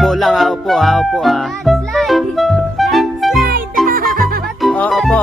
Upo lang ha, upo ha, upo ha. Landslide! Landslide! Oo, upo.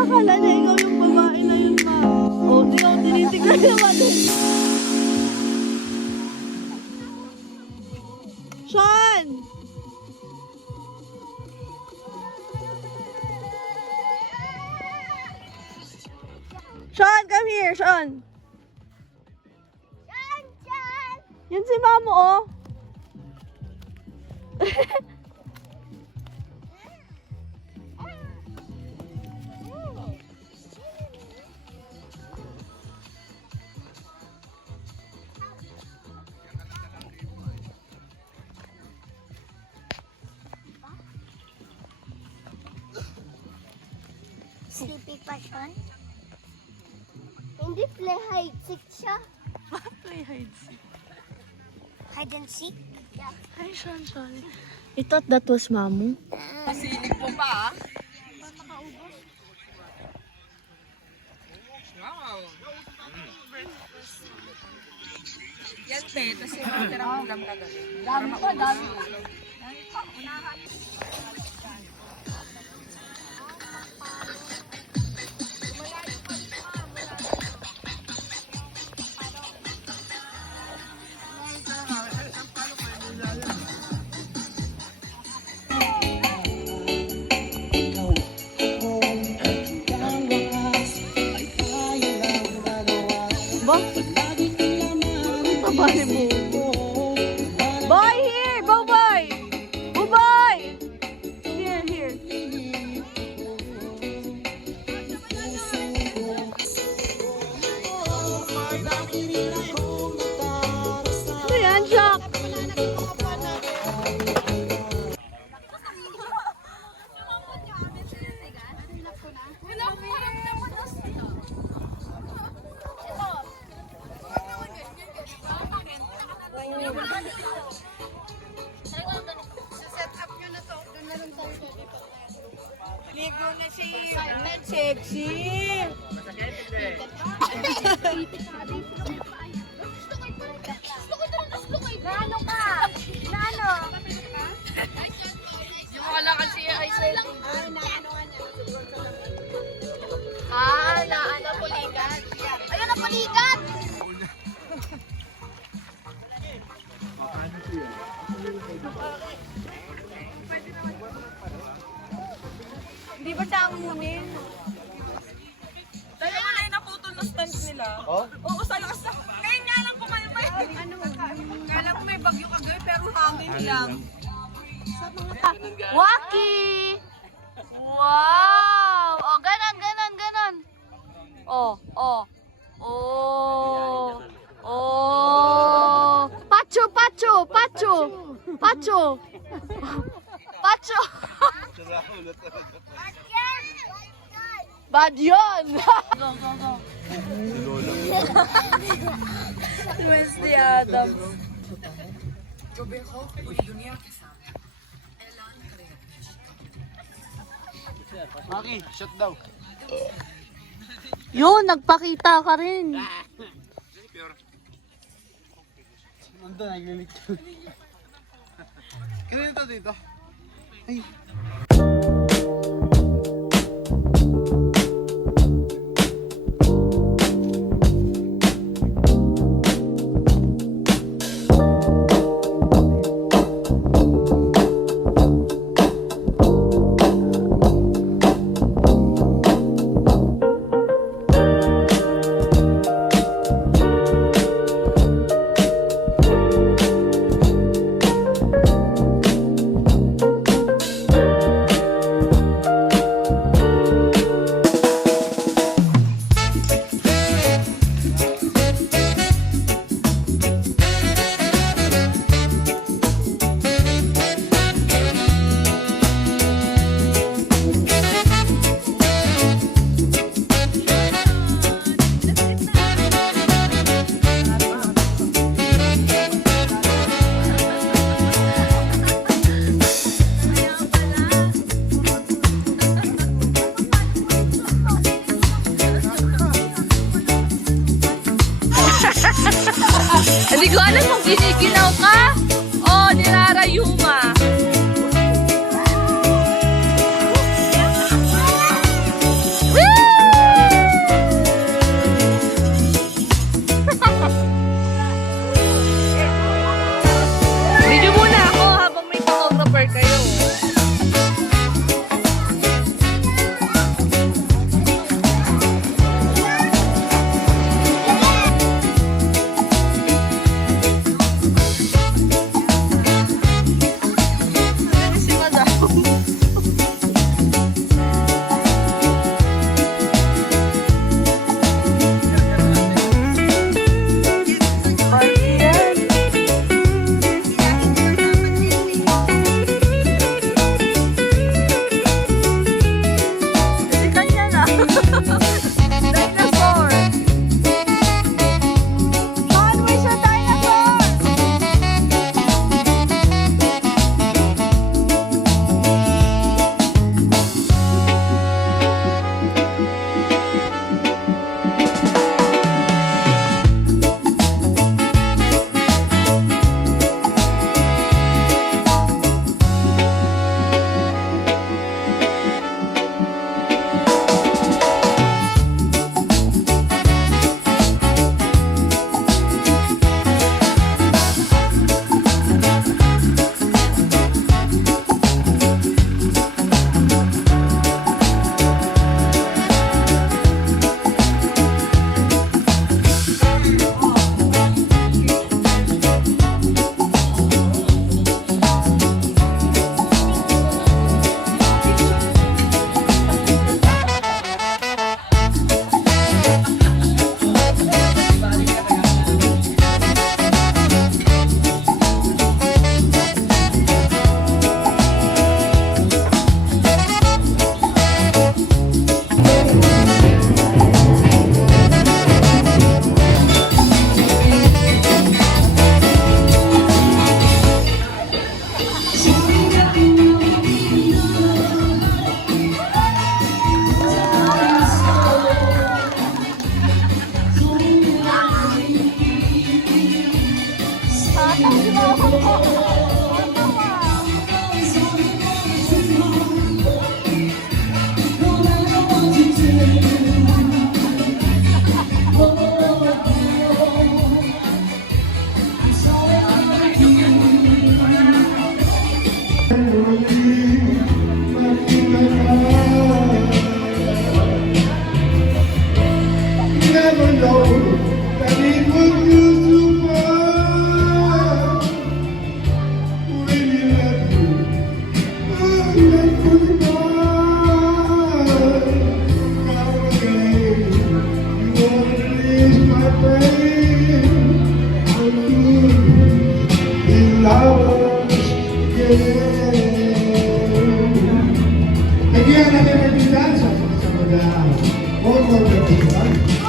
Akala niya ikaw yung babae na yun, ma. O, ikaw tinitignan naman eh. Sean! Sean, come here, Sean. Yan si Mamo, oh. Sleepy pa siya? Hindi play hide and seek siya. Play hide and seek. Hide and seek? Yeah. Hi, Sean, sorry. I thought that was Mamo. Pasilip mo pa, ah. Wow. Yan, te. Tapos yung tirang ulam na gano'n. Dami pa, dami pa. Ba? Tabali mo. Boy, here! Go, boy! Go, boy! Here, here. Ano yan, Jack? Ligo na si sexy. Masakit, hindi. lang. Waki! Wow! Oh, ganon, ganon, ganon. Oh, oh. Oh. Oh. Pacho, pacho, pacho. Pacho. Pacho. Bad yun. Go, go, go. Wednesday Adams. Maki, shut daw. Yun, nagpakita ka rin. Nandun, nagliligtad. Ganito dito. Ay. Hindi ko alam kung giniginaw ka o nirarayuma. Video muna ako habang may photographer kayo. One more repeat, right?